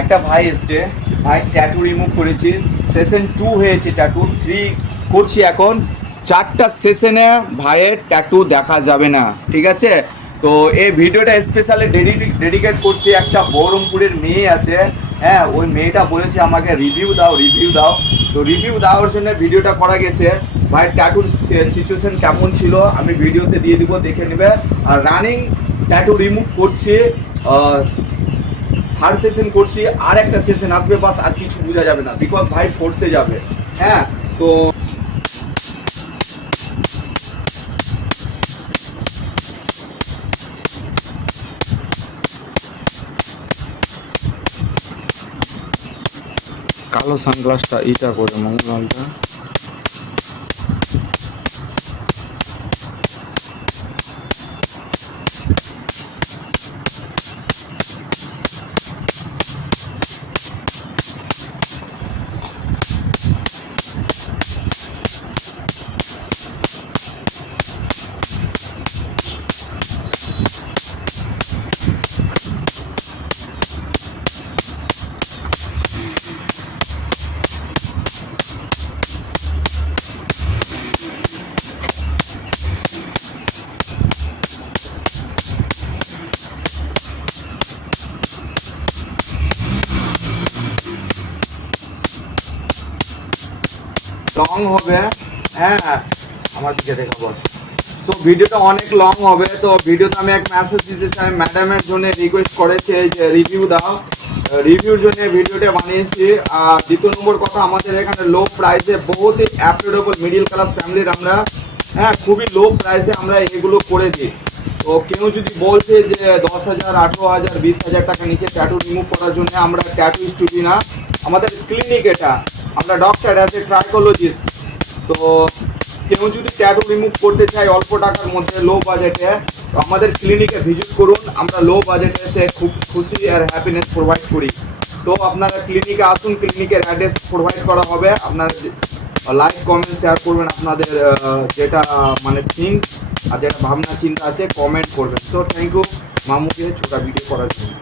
একটা ভাই এসছে, ভাই ট্যাটু রিমুভ করেছি সেশন টু হয়েছে ট্যাটু থ্রি করছি এখন। চারটা সেশনে ভাইয়ের ট্যাটু দেখা যাবে না, ঠিক আছে? তো এই ভিডিওটা স্পেশালি ডেডিকেট করছি একটা বহরমপুরের মেয়ে আছে। হ্যাঁ ওই মেয়েটা বলেছে আমাকে রিভিউ দাও রিভিউ দাও। তো রিভিউ দেওয়ার জন্য ভিডিওটা করা গেছে। ভাই ট্যাটুর সিচুয়েশন কেমন ছিল, আমি ভিডিওতে দিয়ে দিব, দেখে নেবে। আর রানিং ট্যাটু রিমুভ করছি থার্ড সেশন করছি, আর একটা সেশন আসবে বাস, আর কিছু বোঝা যাবে না বিকজ ভাই ফোর্সে যাবে। হ্যাঁ তো কালো সানগ্লাসটা ইটা করে মঙ্গলালটা লং হবে হ্যাঁ আমার দিকে দেখা বস। সো ভিডিওটা অনেক লং হবে, তো ভিডিওতে আমি এক মেসেজ দিতে চাই ম্যাডামের জন্য রিকোয়েস্ট করেছে যে রিভিউ দাও। রিভিউর জন্য ভিডিওটা বানিয়েছি, আর দ্বিতীয় নম্বর কথা, আমাদের এখানে লো প্রাইসে বহুতই অ্যাফোর্ডেবল মিডিল ক্লাস ফ্যামিলির আমরা হ্যাঁ খুবই লো প্রাইসে আমরা এগুলো করে দিই। তো কেউ যদি বলছে যে দশ হাজার, আঠেরো হাজার, বিশ হাজার টাকা নিচে ট্যাটু রিমুভ করার জন্য আমরা ট্যাটু স্টুডিও না, আমাদের ক্লিনিক এটা আমরা ডক্টর অ্যাজ এ ট্রাইকোলজিস্ট তো কেউ যদি ট্যাটু রিমুভ করতে চায় অল্প টাকার মধ্যে লো বাজেটে তো আমাদের ক্লিনিকে ভিজিট করুন। আমরা লো বাজেটে এসে খুব খুশি আর হ্যাপিনেস প্রোভাইড করি। তো আপনারা ক্লিনিকে আসুন ক্লিনিকের অ্যাড্রেস প্রোভাইড করা হবে। আপনার লাইক কমেন্ট শেয়ার করবেন, আপনাদের যেটা মানে থিঙ্ক আর যেটা ভাবনা, চিন্তা আছে কমেন্ট করবেন। সো থ্যাংক ইউ মামুকে ছোটা ভিডিও করার জন্য।